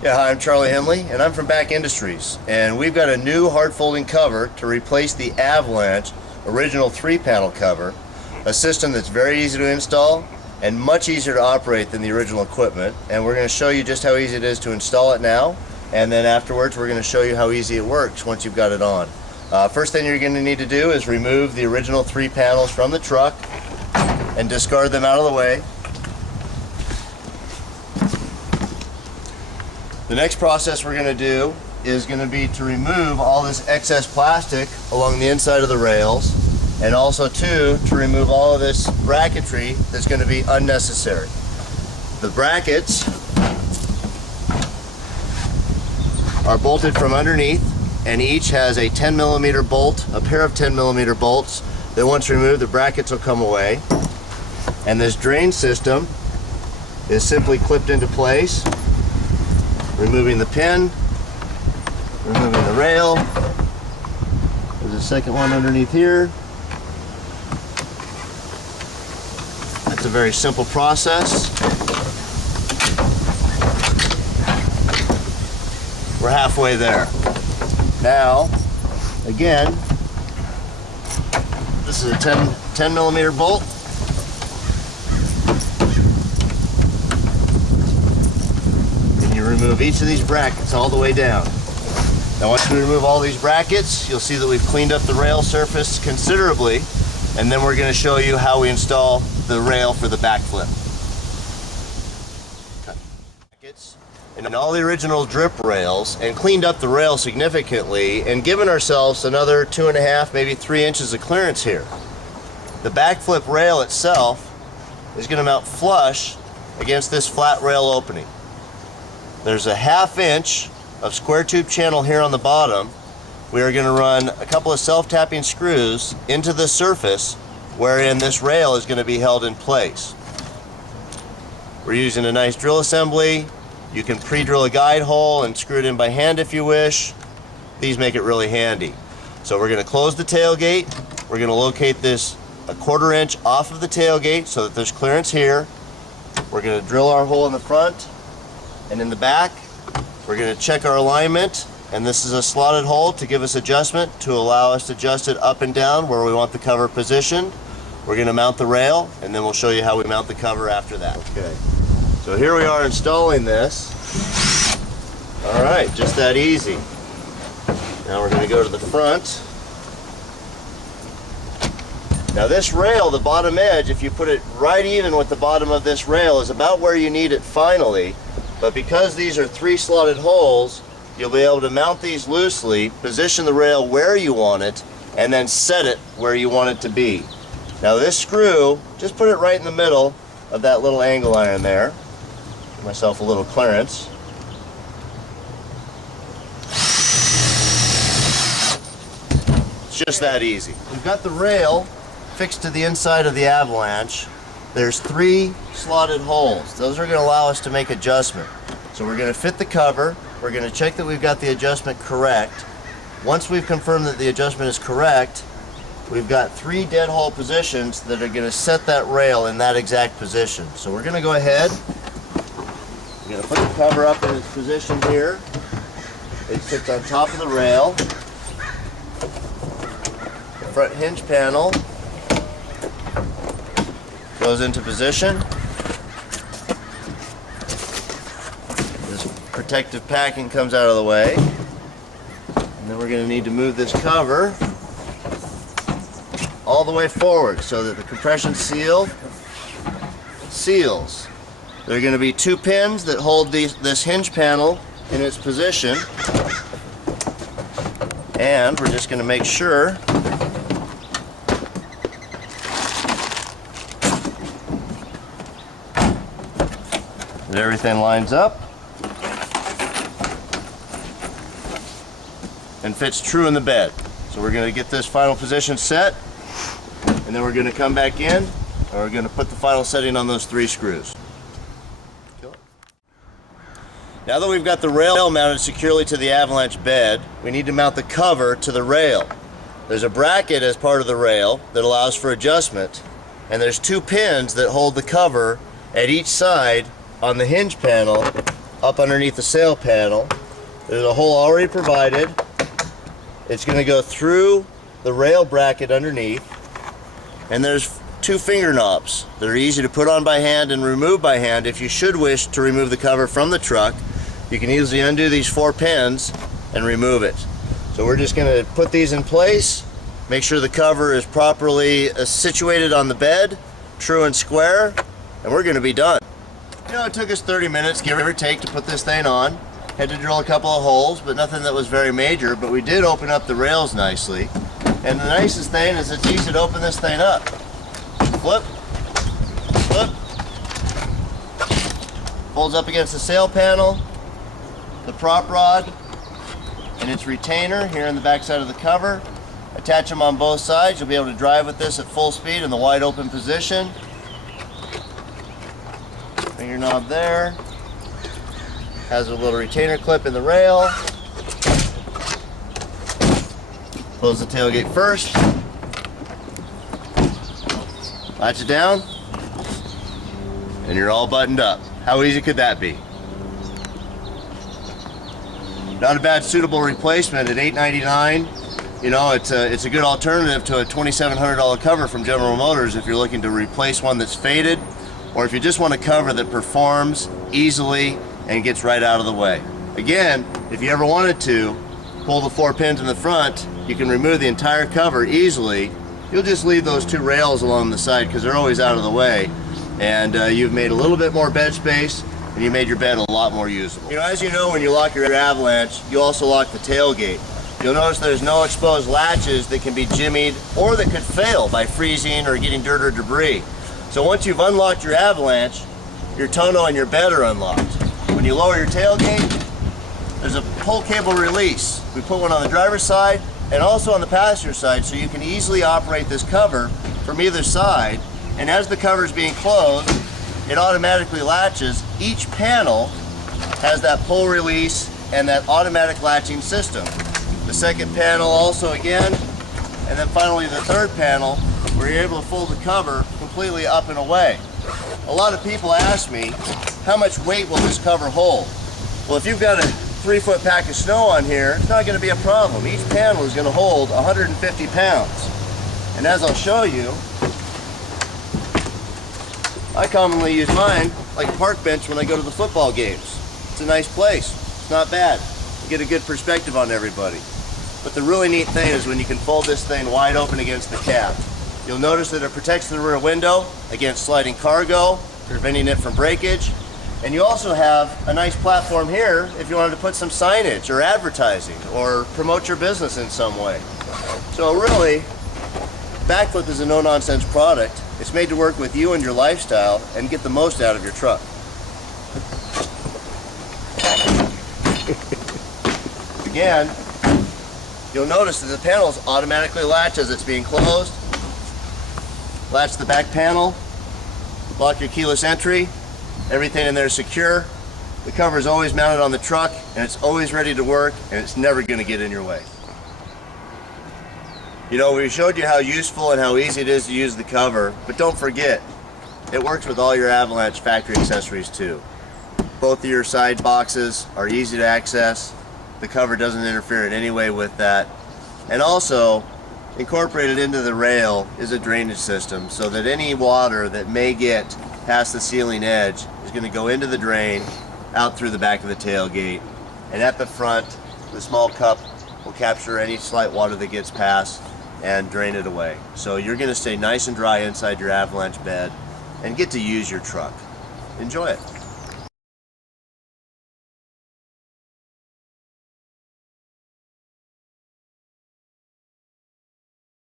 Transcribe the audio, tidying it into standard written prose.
Yeah, hi, I'm Charlie Henley, and I'm from Back Industries, and we've got a new hard folding cover to replace the Avalanche original 3-panel cover, a system that's very easy to install and much easier to operate than the original equipment. And we're going to show you just how easy it is to install it now, and then afterwards we're going to show you how easy it works once you've got it on. First thing you're going to need to do is remove the original 3 panels from the truck and discard them out of the way. The next process we're going to do is going to be to remove all this excess plastic along the inside of the rails, and also to remove all of this bracketry that's going to be unnecessary. The brackets are bolted from underneath, and each has a 10mm bolt, a pair of 10mm bolts that once removed the brackets will come away. And this drain system is simply clipped into place, removing the pin, removing the rail. There's a second one underneath here. That's a very simple process. We're halfway there. Now, again, this is a 10mm bolt. Remove each of these brackets all the way down. Now once we remove all these brackets, you'll see that we've cleaned up the rail surface considerably, and then we're going to show you how we install the rail for the Bakflip. And all the original drip rails, and cleaned up the rail significantly, and given ourselves another 2.5, maybe 3 inches of clearance here. The Bakflip rail itself is going to mount flush against this flat rail opening. There's a 1/2 inch of square tube channel here on the bottom. We are going to run a couple of self-tapping screws into the surface wherein this rail is going to be held in place. We're using a nice drill assembly. You can pre-drill a guide hole and screw it in by hand if you wish. These make it really handy. So we're going to close the tailgate. We're going to locate this a 1/4 inch off of the tailgate so that there's clearance here. We're going to drill our hole in the front. And in the back, we're going to check our alignment, and this is a slotted hole to give us adjustment to allow us to adjust it up and down where we want the cover positioned. We're going to mount the rail, and then we'll show you how we mount the cover after that. Okay, so here we are installing this. All right, just that easy. Now we're going to go to the front. Now this rail, the bottom edge, if you put it right even with the bottom of this rail, is about where you need it finally. But because these are 3 slotted holes, you'll be able to mount these loosely, position the rail where you want it, and then set it where you want it to be. Now this screw, just put it right in the middle of that little angle iron there. Give myself a little clearance. It's just that easy. We've got the rail fixed to the inside of the Avalanche. There's 3 slotted holes. Those are going to allow us to make adjustment. So we're going to fit the cover. We're going to check that we've got the adjustment correct. Once we've confirmed that the adjustment is correct, we've got 3 dead hole positions that are going to set that rail in that exact position. So we're going to go ahead. We're going to put the cover up in its position here. It sits on top of the rail. The front hinge panel goes into position. This protective packing comes out of the way. And then we're going to need to move this cover all the way forward so that the compression seal seals. There are going to be 2 pins that hold this hinge panel in its position. And we're just going to make sure that everything lines up and fits true in the bed. So we're going to get this final position set, and then we're going to come back in, and we're going to put the final setting on those 3 screws. Now that we've got the rail mounted securely to the Avalanche bed, we need to mount the cover to the rail. There's a bracket as part of the rail that allows for adjustment, and there's 2 pins that hold the cover at each side on the hinge panel up underneath the sail panel. There's a hole already provided. It's going to go through the rail bracket underneath, and there's 2 finger knobs that are easy to put on by hand and remove by hand. If you should wish to remove the cover from the truck, you can easily undo these 4 pins and remove it. So we're just going to put these in place, make sure the cover is properly situated on the bed, true and square, and we're going to be done. You know, it took us 30 minutes, give or take, to put this thing on. Had to drill a couple of holes, but nothing that was very major, but we did open up the rails nicely. And the nicest thing is it's easy to open this thing up. Flip, flip, folds up against the sail panel, the prop rod, and its retainer here in the back side of the cover. Attach them on both sides. You'll be able to drive with this at full speed in the wide open position. Finger knob there. Has a little retainer clip in the rail. Close the tailgate first. Latch it down. And you're all buttoned up. How easy could that be? Not a bad suitable replacement at $899. You know, it's a good alternative to a $2,700 cover from General Motors if you're looking to replace one that's faded, or if you just want a cover that performs easily and gets right out of the way. Again, if you ever wanted to pull the 4 pins in the front, you can remove the entire cover easily. You'll just leave those 2 rails along the side because they're always out of the way, and you've made a little bit more bed space, and you made your bed a lot more usable. You know, as you know, when you lock your Avalanche, you also lock the tailgate. You'll notice there's no exposed latches that can be jimmied or that could fail by freezing or getting dirt or debris. So once you've unlocked your Avalanche, your tonneau and your bed are unlocked. When you lower your tailgate, there's a pull cable release. We put one on the driver's side and also on the passenger side, so you can easily operate this cover from either side. And as the cover is being closed, it automatically latches. Each panel has that pull release and that automatic latching system. The second panel also again, and then finally the third panel where you're able to fold the cover completely up and away. A lot of people ask me, how much weight will this cover hold? Well, if you've got a 3-foot pack of snow on here, it's not going to be a problem. Each panel is going to hold 150 pounds. And as I'll show you, I commonly use mine like a park bench when I go to the football games. It's a nice place. It's not bad. You get a good perspective on everybody. But the really neat thing is when you can fold this thing wide open against the cab. You'll notice that it protects the rear window against sliding cargo, preventing it from breakage. And you also have a nice platform here if you wanted to put some signage or advertising or promote your business in some way. So really, Bakflip is a no-nonsense product. It's made to work with you and your lifestyle and get the most out of your truck. Again, you'll notice that the panels automatically latch as it's being closed. Latch the back panel, lock your keyless entry, everything in there is secure. The cover is always mounted on the truck and it's always ready to work and it's never going to get in your way. You know, we showed you how useful and how easy it is to use the cover, but don't forget, it works with all your Avalanche factory accessories too. Both of your side boxes are easy to access. The cover doesn't interfere in any way with that. And also, incorporated into the rail is a drainage system so that any water that may get past the ceiling edge is going to go into the drain, out through the back of the tailgate. And at the front, the small cup will capture any slight water that gets past and drain it away. So you're going to stay nice and dry inside your Avalanche bed and get to use your truck. Enjoy it.